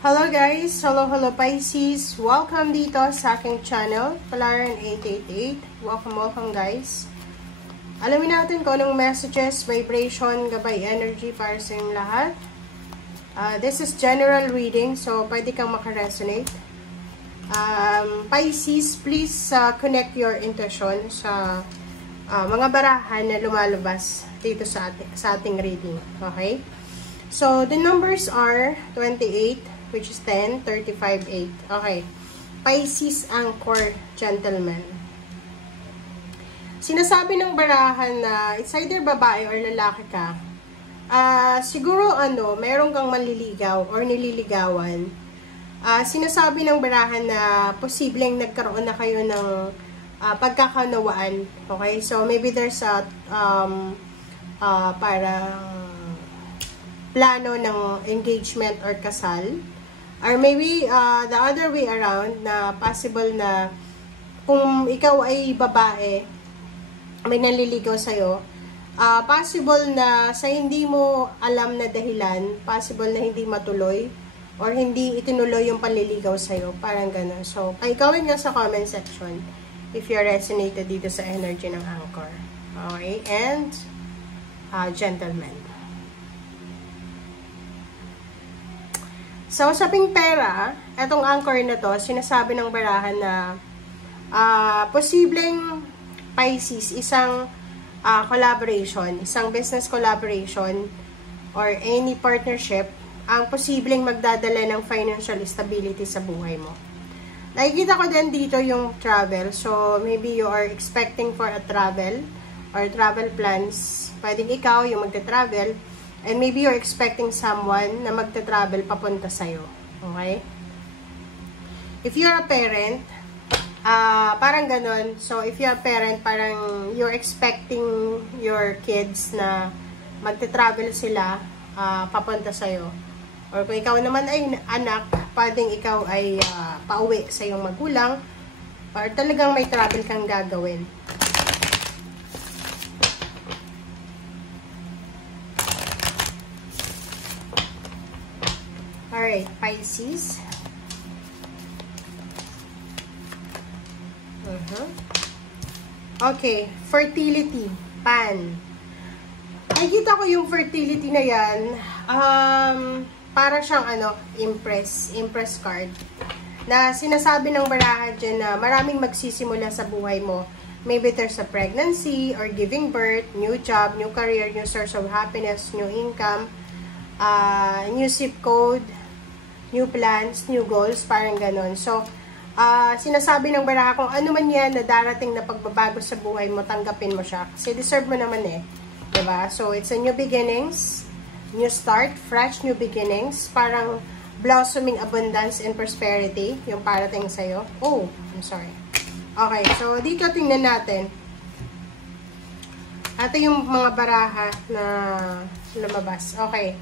Hello guys! Hello Pisces! Welcome dito sa aking channel, Palaran888. Welcome guys! Alamin natin kung anong messages, vibration, gabay energy para sa inyong lahat. This is general reading, so pwede kang makaresonate. Pisces, please connect your intuition sa mga barahan na lumalabas dito sa ating reading. Okay? So, the numbers are 28, which is 10, 35, 8. Okay. Pisces Anchor, gentlemen. Sinasabi ng barahan na it's either babae or lalaki ka. Siguro meron kang manliligaw or nililigawan. Sinasabi ng barahan na posibleng nagkaroon na kayo ng pagkakanawaan. Okay? So, maybe there's a parang plano ng engagement or kasal. Or maybe the other way around, na possible na kung ikaw ay babae, may nanliligaw sa'yo, possible na sa hindi mo alam na dahilan, possible na hindi matuloy or hindi itinuloy yung panliligaw sa'yo. Parang gano'n. So, gawin nyo sa comment section if you resonated dito sa energy ng Anchor. Okay? And, gentlemen. So, usaping pera, etong Anchor na to, sinasabi ng barahan na posibleng Pisces, isang collaboration, isang business collaboration or any partnership, ang posibleng magdadala ng financial stability sa buhay mo. Nakikita ko din dito yung travel. So, maybe you are expecting for a travel or travel plans. Pwedeng ikaw yung magta-travel. And maybe you're expecting someone na magta-travel papunta sa'yo. Okay? If you're a parent, parang ganon. So, if you're a parent, parang you're expecting your kids na magta-travel sila papunta sa'yo. Or kung ikaw naman ay anak, pwedeng ikaw ay pauwi sa iyong magulang. Or talagang may travel kang gagawin. Alright, Pisces. Okay, fertility, pan. Nakikita ko yung fertility na yan, para siyang impress card. Na sinasabi ng barahan dyan na maraming magsisimula sa buhay mo. Maybe there's a pregnancy or giving birth, new job, new career, new source of happiness, new income, new zip code, new plans, new goals, parang ganon. So, sinasabi ng baraha kung ano man yan na darating na pagbabago sa buhay mo, tanggapin mo siya. Kasi deserve mo naman eh. Diba? So, it's a new beginnings, new start, fresh new beginnings, parang blossoming abundance and prosperity, yung parating sa'yo. Oh, I'm sorry. Okay, so dito tingnan natin. Ito yung mga baraha na lumabas. Okay.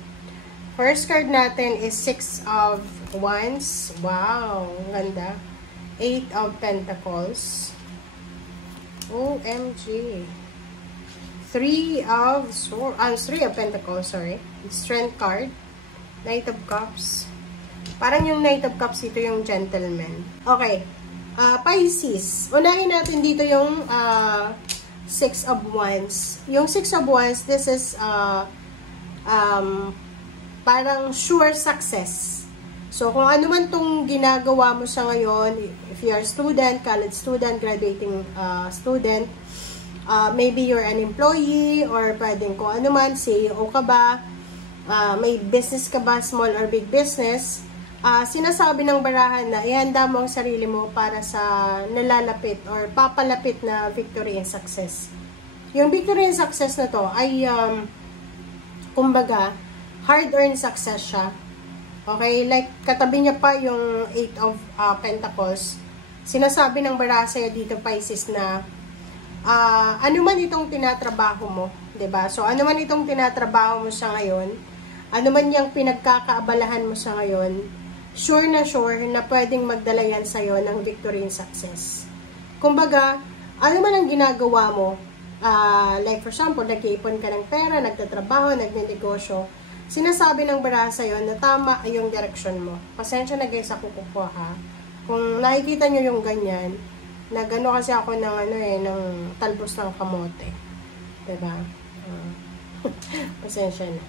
First card natin is 6 of Wands. Wow, ganda. 8 of Pentacles. OMG. 3 of Pentacles, sorry. Strength card. Knight of Cups. Parang yung Knight of Cups, ito yung Gentleman. Okay. Pisces. Unahin natin dito yung 6 of Wands. Yung 6 of Wands, this is parang sure success. So, kung ano man tong ginagawa mo sa ngayon, if you are student, college student, graduating student, maybe you're an employee, or pwedeng kung ano man, CEO ka ba, may business ka ba, small or big business, sinasabi ng barahan na ihanda mo ang sarili mo para sa nalalapit or papalapit na victory and success. Yung victory and success na to ay, kumbaga, hard-earned success siya. Okay? Like, katabi niya pa yung 8 of Pentacles. Sinasabi ng baraha sa'yo dito, Pisces, na ano man itong tinatrabaho mo, 'di ba? So, ano man itong tinatrabaho mo sa ngayon, ano man yung pinagkakaabalahan mo sa ngayon, sure na pwedeng magdala yan sa'yo ng victory and success. Kumbaga, ano man ang ginagawa mo, like for example, nag-iipon ka ng pera, nagtatrabaho, nagnenegosyo, sinasabi ng baraha sa'yo na tama yung direction mo. Pasensya na guys, ako kukuha ha. Kung nakikita nyo yung ganyan, nagano kasi ako ng ng talbos ng kamote. Diba? Pasensya na.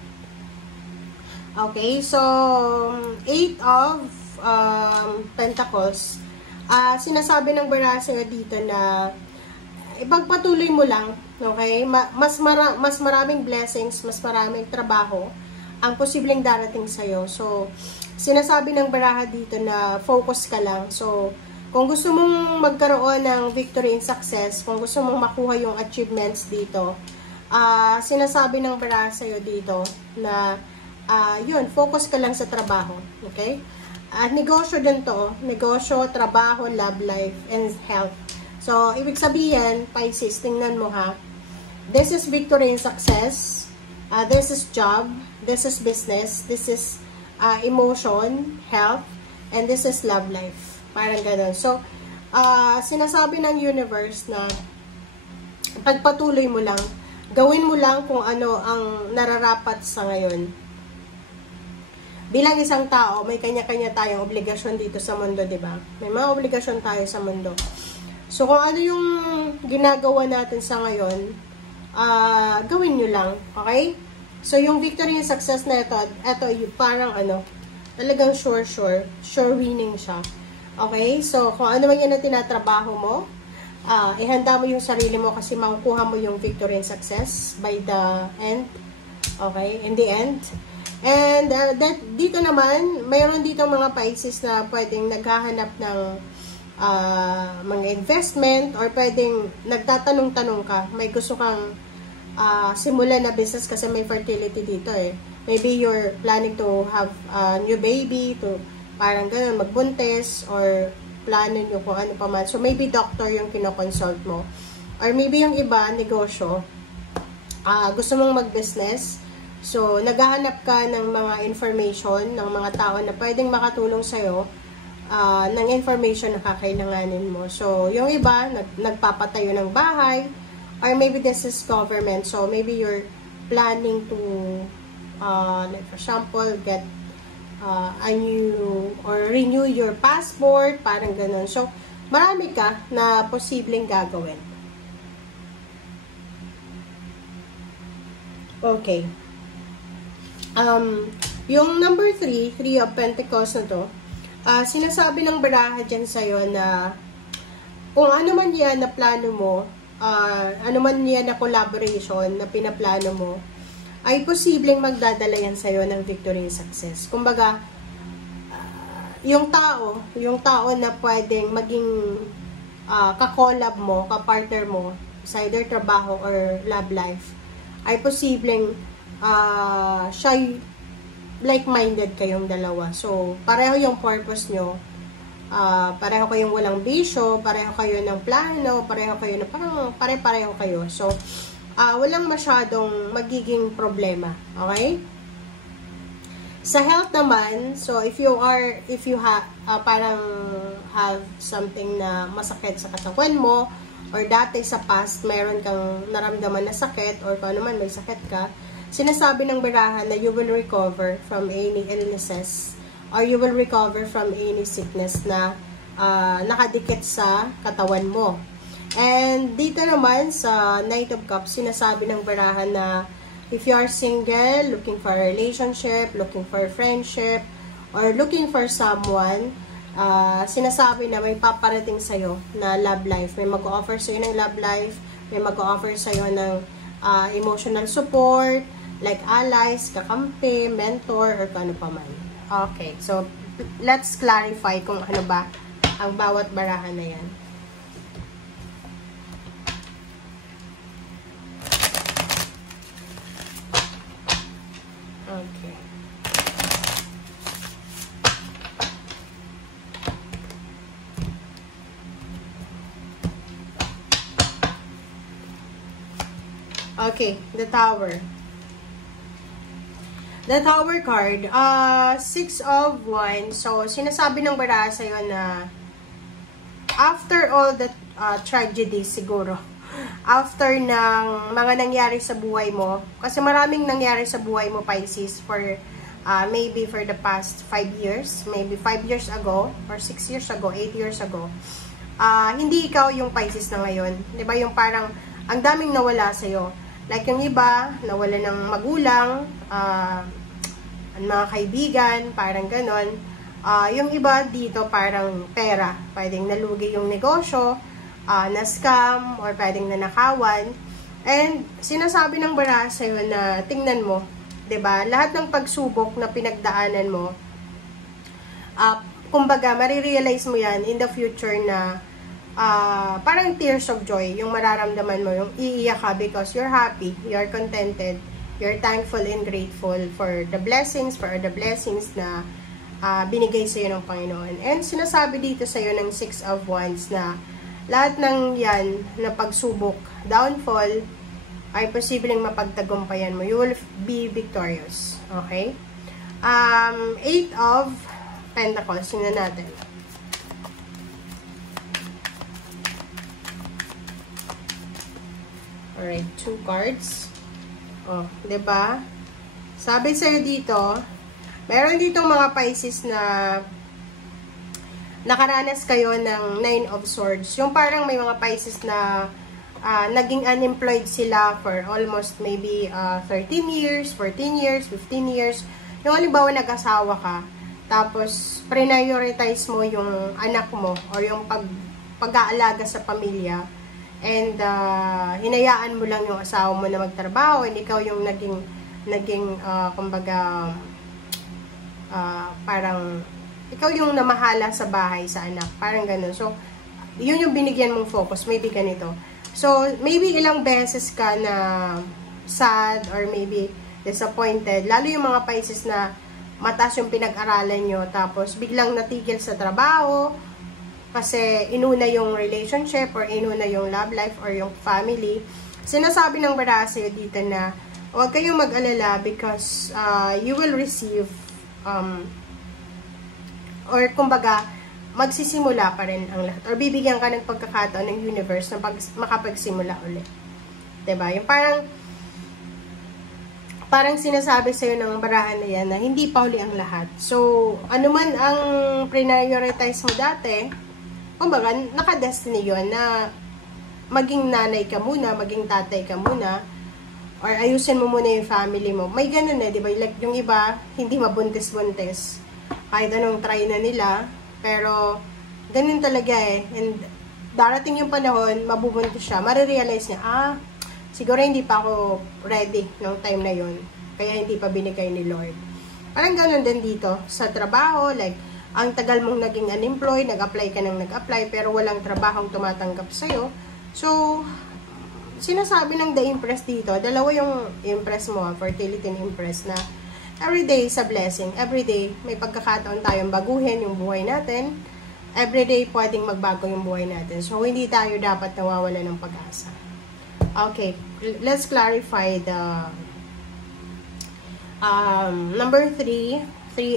Okay, so 8 of Pentacles. Sinasabi ng baraha sa'yo dito na ipagpatuloy mo lang, okay? Mas maraming blessings, mas maraming trabaho ang posibleng darating sa'yo. So, sinasabi ng baraha dito na focus ka lang. So, kung gusto mong magkaroon ng victory and success, kung gusto mong makuha yung achievements dito, sinasabi ng baraha sa'yo dito na yun, focus ka lang sa trabaho. Okay? Negosyo din to. Negosyo, trabaho, love life, and health. So, ibig sabihin, Pisces, tingnan mo ha. This is victory and success. This is job. This is business. This is emotion, health, and this is love life. Parang ganun. So, sinasabi ng universe na pagpatuloy mo lang, gawin mo lang kung ano ang nararapat sa ngayon. Bilang isang tao, may kanya-kanya tayong obligasyon dito sa mundo, di ba? May mga obligasyon tayo sa mundo. So, kung ano yung ginagawa natin sa ngayon, gawin nyo lang, okay? So, yung victory and success na ito yung parang talagang sure winning siya. Okay? So, kung ano man yan na tinatrabaho mo, ihanda mo yung sarili mo kasi makukuha mo yung victory and success by the end. Okay? In the end. And, dito naman, mayroon dito mga Pisces na pwedeng naghahanap ng mga investment or pwedeng nagtatanong-tanong ka, may gusto kang simulan na business kasi may fertility dito eh. Maybe you're planning to have a new baby, to parang ganun, magbuntis, or plano nyo kung ano pa man. So maybe doctor yung kinoconsult mo. Or maybe yung iba, negosyo, gusto mong mag-business. So naghahanap ka ng mga information, ng mga tao na pwedeng makatulong sa'yo ng information na kakailanganin mo. So, yung iba, nagpapatayo ng bahay, or maybe this is government. So, maybe you're planning to, like for example, get a new, or renew your passport, parang ganun. So, marami ka na posibleng gagawin. Okay. Yung number 3 of Pentacles na to, sinasabi ng baraha dyan sa'yo na kung ano man yan na plano mo, ano man yan na collaboration na pinaplano mo, ay posibleng magdadala yan sa'yo ng victory and success. Kumbaga, yung tao na pwedeng maging ka-collab mo, ka-partner mo, sa either trabaho or love life, ay posibleng siya like-minded kayong dalawa. So, pareho yung purpose nyo. Pareho kayong walang bisyo, pareho kayo ng plano, pareho kayo na parang pare-pareho kayo. So, walang masyadong magiging problema. Okay? Sa health naman, so if you parang have something na masakit sa katawan mo, or dati sa past, mayroon kang naramdaman na sakit, or kung ano man, may sakit ka, sinasabi ng baraha na you will recover from any illnesses or you will recover from any sickness na nakadikit sa katawan mo. And dito naman sa Knight of Cups, sinasabi ng baraha na if you are single, looking for a relationship, looking for a friendship, or looking for someone, sinasabi na may paparating sa'yo na love life. May mag-offer sa'yo ng love life, may mag-offer sa'yo ng emotional support, like allies, kakampi, mentor, or kano pa man. Okay, so let's clarify kung ano ba ang bawat baraha na yan. Okay. Okay, the Tower. The Tower card, 6 of Wands. So, sinasabi ng baraha sa'yo na after all the tragedy siguro, after ng mga nangyari sa buhay mo, kasi maraming nangyari sa buhay mo, Pisces, for maybe for the past 5 years, maybe 5 years ago, or 6 years ago, 8 years ago, hindi ikaw yung Pisces na ngayon. Diba yung parang, ang daming nawala sa'yo. Like yung iba, nawala ng magulang, mga kaibigan, parang ganon. Yung iba dito, parang pera. Pwedeng nalugi yung negosyo, na-scam, or pwedeng nanakawan. And sinasabi ng baraha sa'yo na tingnan mo, 'di ba? Lahat ng pagsubok na pinagdaanan mo, kumbaga, marirealize mo yan in the future na parang tears of joy, yung mararamdaman mo, yung iiyak ka because you're happy, you're contented, you're thankful and grateful for the blessings na binigay sa'yo ng Panginoon. And sinasabi dito sa'yo ng 6 of Wands na lahat ng yan na pagsubok, downfall, ay posibleng mapagtagumpayan mo. You will be victorious. Okay? 8 of Pentacles. Tingnan natin. Alright, 2 cards. Oh, 'di ba? Sabi sa'yo dito, meron dito mga Pisces na nakaranas kayo ng 9 of Swords. Yung parang may mga Pisces na naging unemployed sila for almost maybe 13 years, 14 years, 15 years. Yung halimbawa nag-asawa ka, tapos prioritize mo yung anak mo or yung pag-aalaga sa pamilya, and hinayaan mo lang yung asawa mo na magtrabaho, and ikaw yung naging kumbaga parang ikaw yung namahala sa bahay, sa anak, parang ganun. So yun yung binigyan mong focus, maybe ganito. So, maybe ilang beses ka na sad or maybe disappointed. Lalo yung mga Pisces na mataas yung pinag-aralan nyo, tapos biglang natigil sa trabaho kasi inuna yung relationship or inuna yung love life or yung family. Sinasabi ng baraha sa'yo dito na huwag kayong mag-alala because you will receive or kumbaga magsisimula pa rin ang lahat. Or bibigyan ka ng pagkakataon ng universe na makapagsimula ulit. Diba? Yung parang sinasabi sa'yo ng barahan na yan na hindi pa huli ang lahat. So, ano man ang prioritize mo dati, kumbaga, naka-destiny yun na maging nanay ka muna, maging tatay ka muna, or ayusin mo muna yung family mo. May ganun eh, diba? Like, yung iba, hindi mabuntis-buntis. Kahit anong try na nila, pero, ganun talaga eh. And, darating yung panahon, mabubuntis siya. Marirealize niya, siguro hindi pa ako ready noong time na yun. Kaya hindi pa binigay ni Lord. Parang ganun din dito. Sa trabaho, like, ang tagal mong naging unemployed, nag-apply ka ng nag-apply, pero walang trabahong tumatanggap sa'yo. So, sinasabi ng The Empress dito, dalawa yung Empress mo, fertility and Empress, na everyday sa blessing. Everyday, may pagkakataon tayong baguhin yung buhay natin. Everyday, pwedeng magbago yung buhay natin. So, hindi tayo dapat nawawala ng pag-asa. Okay, let's clarify the number 3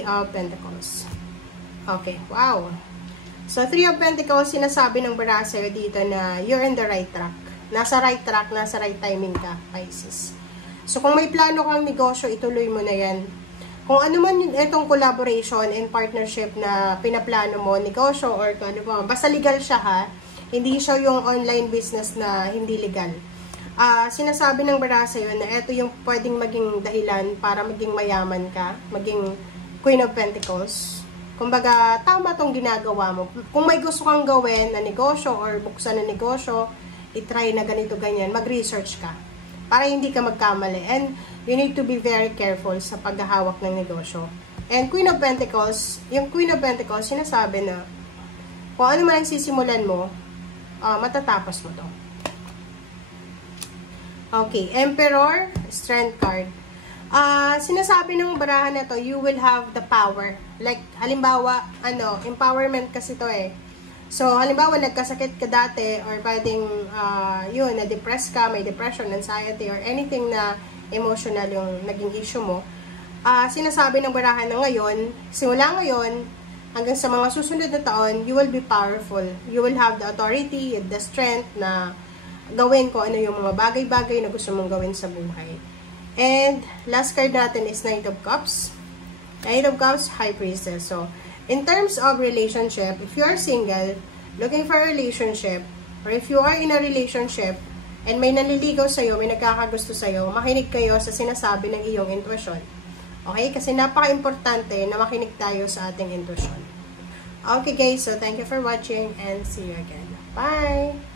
of Pentacles. Okay, wow. So, 3 of Pentacles, sinasabi ng baraha sa'yo dito na you're in the right track. Nasa right track, nasa right timing ka, Pisces. So, kung may plano kang negosyo, ituloy mo na yan. Kung ano man itong collaboration and partnership na pinaplano mo, negosyo or ano ba, basta legal siya ha, hindi siya yung online business na hindi legal. Sinasabi ng baraha sa'yo na ito yung pwedeng maging dahilan para maging mayaman ka, maging Queen of Pentacles. Kumbaga, tama tong ginagawa mo. Kung may gusto kang gawin na negosyo or buksan na negosyo, itry na ganito ganyan, mag-research ka para hindi ka magkamali. And you need to be very careful sa paghahawak ng negosyo. And Queen of Pentacles, yung Queen of Pentacles, sinasabi na kung ano man ang sisimulan mo, matatapos mo to. Okay, Emperor, Strength card. Sinasabi ng baraha na to, you will have the power. Like, halimbawa, empowerment kasi to eh. So, halimbawa, nagkasakit ka dati, or pwedeng, na-depress ka, may depression, anxiety, or anything na emotional yung naging issue mo. Sinasabi ng baraha na ngayon, simula ngayon, hanggang sa mga susunod na taon, you will be powerful. You will have the authority, the strength na gawin kung ano yung mga bagay-bagay na gusto mong gawin sa buhay. And, last card natin is Knight of Cups. Knight of Cups, High Priestess. So, in terms of relationship, if you are single, looking for a relationship, or if you are in a relationship, and may nanliligaw sa'yo, may nagkakagusto sa'yo, makinig kayo sa sinasabi ng iyong intuition. Okay? Kasi napaka-importante na makinig tayo sa ating intuition. Okay guys, so thank you for watching and see you again. Bye!